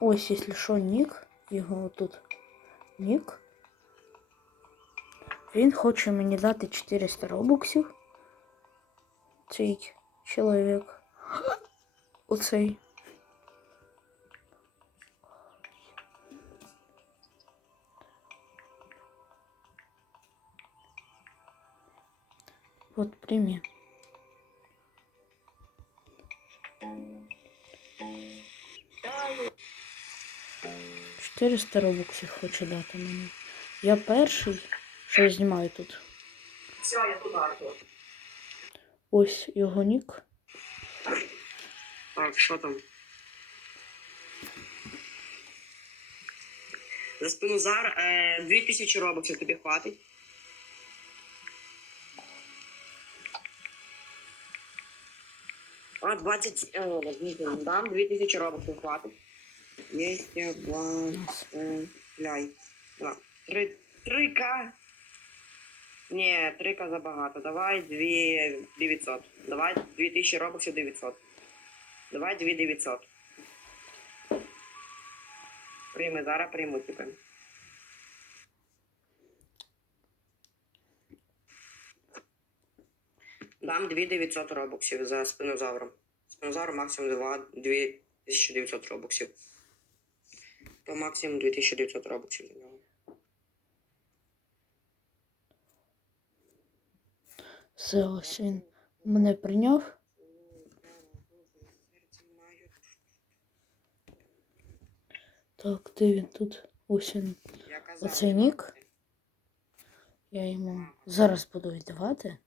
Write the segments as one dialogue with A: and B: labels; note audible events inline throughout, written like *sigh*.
A: Ось, якщо що, нік, його тут нік. Він хоче мені дати 400 робоксів. Цей чоловік. Оцей. Вот прими. Чотириста робоксів хоче дати мені. Я перший, що я знімаю тут.
B: Все, я тут Артур.
A: Ось його нік.
B: Так, що там? За спину зар е, 2000 робоксів тобі хватить. А, 20, е, возьмите, дам 2000 робоксів хватить. 200, 2, е, ляй. Да. 3, 3К. Ні, 3К забагато. Давай 2 900. Давай 2000 робоксів 900. Давай 2 900. Прийми, зараз прийму тебе. Дам 2 900 робоксів за спинозавром. Спинозавр максимум 2 2900 робоксів. То максимум 2900 робоксів за нього.
A: Все, ось він мене прийняв. Так, де він тут? Ось він. Оцей нік? Я йому зараз буду віддавати.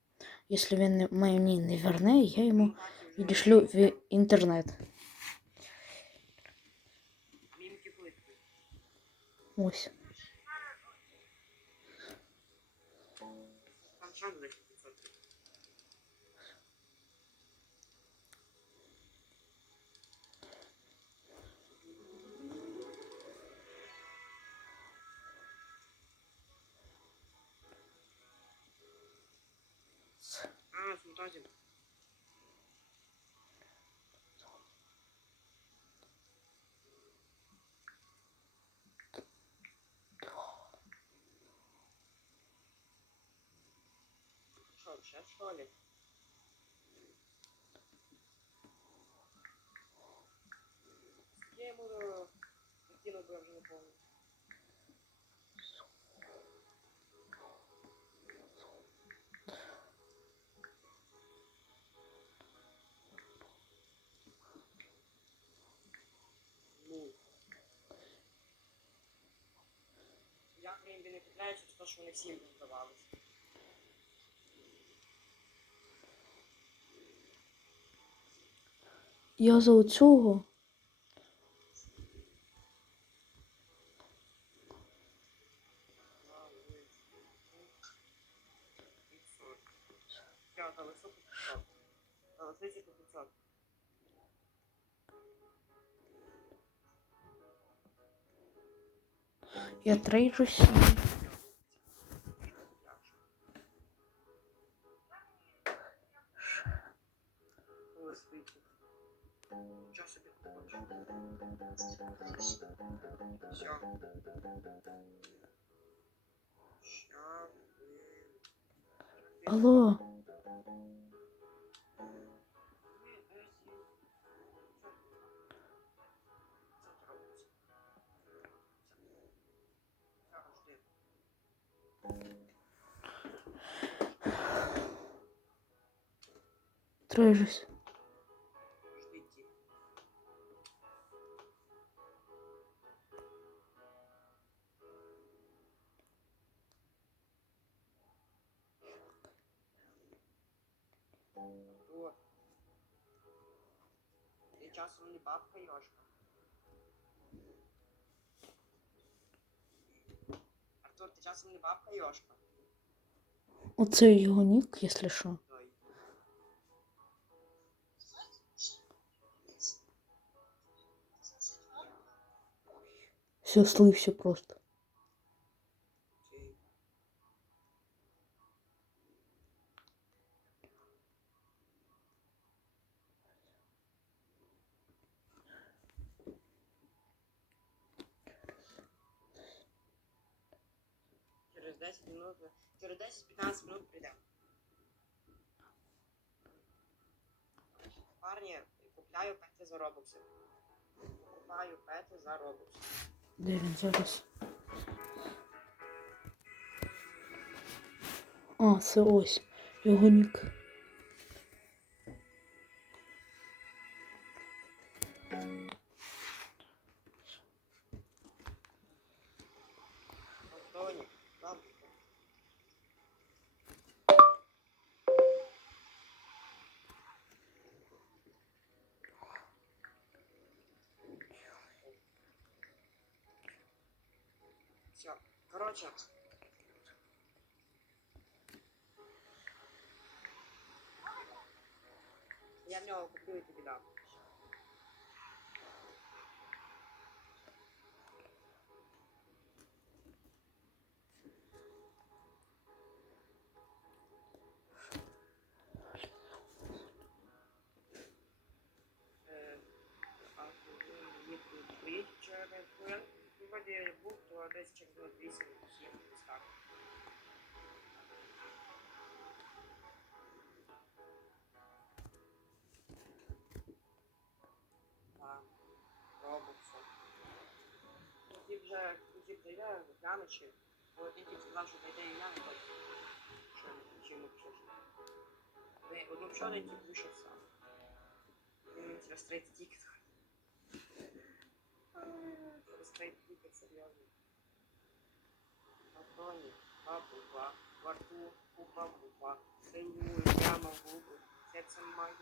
A: Якщо він мені не верне, я йому відішлю в інтернет. Ось.
B: Там шанс за 500. А, фантазия. Что ли? Я ему э, закинул бы, я уже не помню. Ну. Я хрен не те, що вони всім здавалися.
A: Я за оцього.
B: Я за високу 500. За високу 500.
A: Я трейджусь.
B: Що собі хочеш? Все. Ща, блін.
A: Алло. Трейджусь.
B: Артур. Ти часом не бабка Йошка. Артур, ти часом не бабка Йошка.
A: Оце його нік, якщо що. Все, слився просто.
B: 10 минут, через 10-15 минут прийде. Парні, купляю пети за робокси. Купаю пети за робокси.
A: Де він зараз? А, це ось. Його нік.
B: Все, короче. Я в нього куплю і. Робоксу. Тоді вже тоді прийде, глянучи, бо тільки сказав, що прийде і я не хочу. Що не включив, не одну вчора тільки вийшов сам. Він через третій тікет. Через третій тікет, серйозно. Антоні, бабуба, во рту, купа буба, синюю прямо в маю.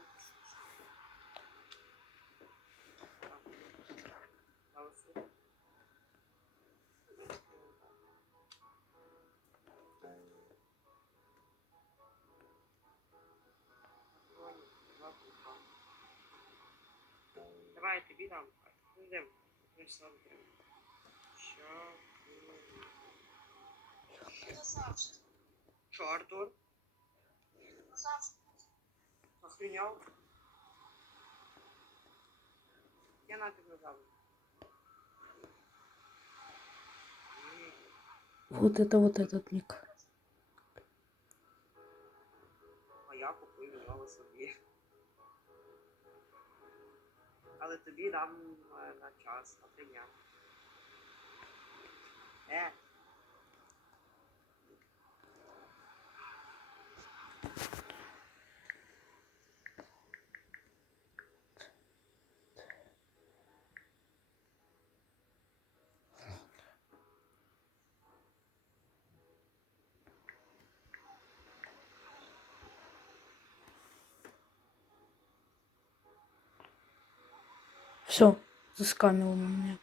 B: Давай я тобі дам. Йдемо. Що? Що, Артур? Охренел? Я нафиг назад.
A: Вот это вот этот ник.
B: А я купив його собі. Але тобі дам е, на час, на три дня. Е,
A: Все, заскамил он меня.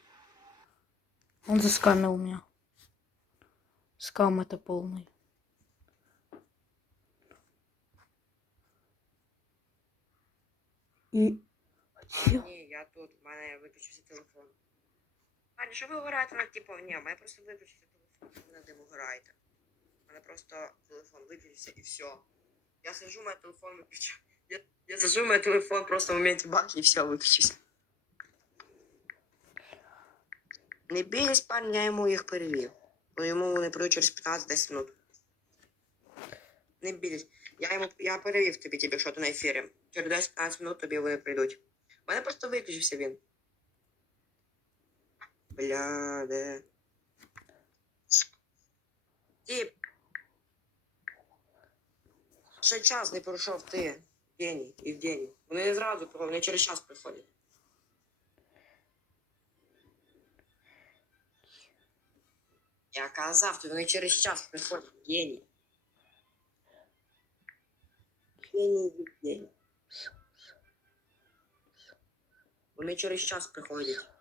A: Он заскамил меня. Скам это полный. И...
B: а,
A: Чё?
B: ні, я тут, в мене виключився телефон. Пані, що ви граєте на типу, ні, в мене просто виключився телефон, ви над ним граєте. У мене просто телефон виключився і все. Я сижу, мой телефон виключив. *laughs* Я, я сижу, мой телефон просто в моменті бах і все, виключився. Не бійтесь, пан, я йому їх перевів. Бо йому вони прийдуть через 15-10 минут. Не бійтесь. Я йому я перевів тобі, тобі, що ти на ефірі. Через 10-15 минут тобі вони прийдуть. У мене просто виключився він. Бля, де. Тіп. Ще час не пройшов ти, Євгеній, Євгеній. Вони не зразу вони через час приходять. Я казав, вони через час приходять, Євгеній. Євгеній, Євгеній. Вони через час приходять.